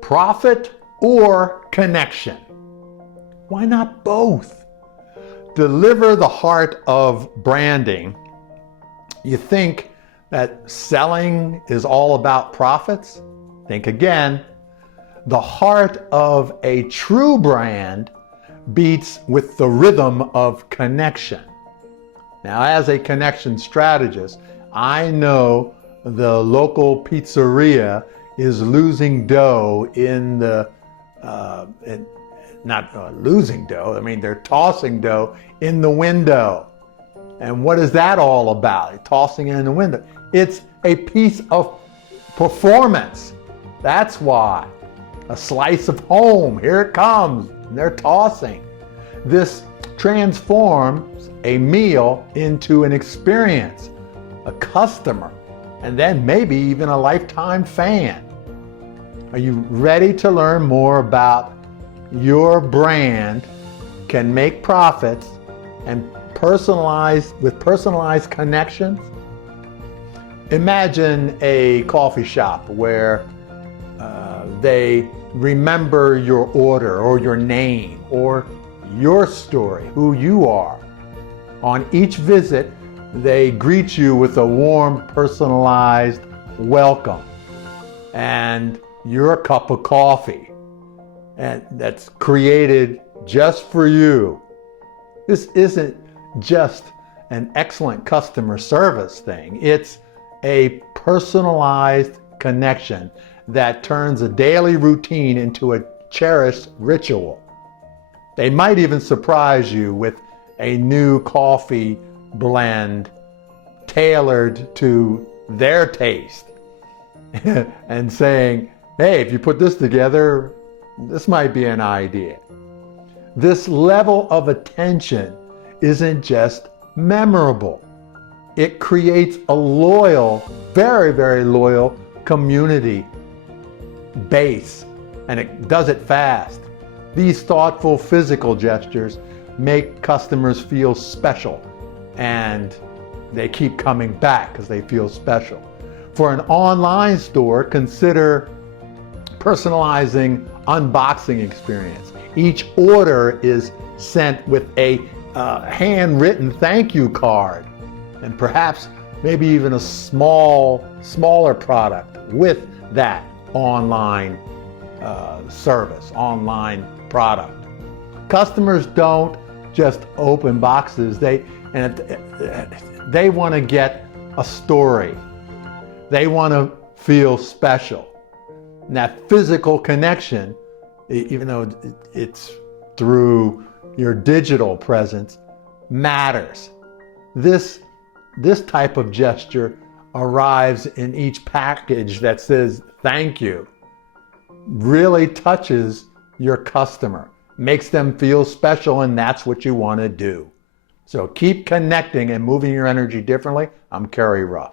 Profit or connection? Why not both? Deliver the heart of branding. You think that selling is all about profits? Think again. The heart of a true brand beats with the rhythm of connection. Now, as a connection strategist, I know the local pizzeria is losing dough in the, not losing dough, I mean, they're tossing dough in the window. And what is that all about? Tossing it in the window. It's a piece of performance. That's why. A slice of home, here it comes, and they're tossing. This transforms a meal into an experience, a customer, and then maybe even a lifetime fan. Are you ready to learn more about your brand can make profits and with personalized connections? Imagine a coffee shop where they remember your order or your name or your story, who you are. On each visit, they greet you with a warm, personalized welcome and your cup of coffee, and that's created just for you. This isn't just an excellent customer service thing. It's a personalized connection that turns a daily routine into a cherished ritual. They might even surprise you with a new coffee blend tailored to their taste and saying, hey, if you put this together, this might be an idea. This level of attention isn't just memorable. It creates a loyal, very, very loyal community base, and it does it fast. These thoughtful physical gestures make customers feel special, and they keep coming back because they feel special. For an online store, consider personalizing unboxing experience. Each order is sent with a handwritten thank you card, and perhaps maybe even a smaller product with that online service, online product. Customers don't just open boxes, they want to get a story. They want to feel special. And that physical connection, even though it's through your digital presence, matters. This type of gesture arrives in each package that says thank you, really touches your customer, makes them feel special, and that's what you want to do. So keep connecting and moving your energy differently. I'm Kerry Ruff.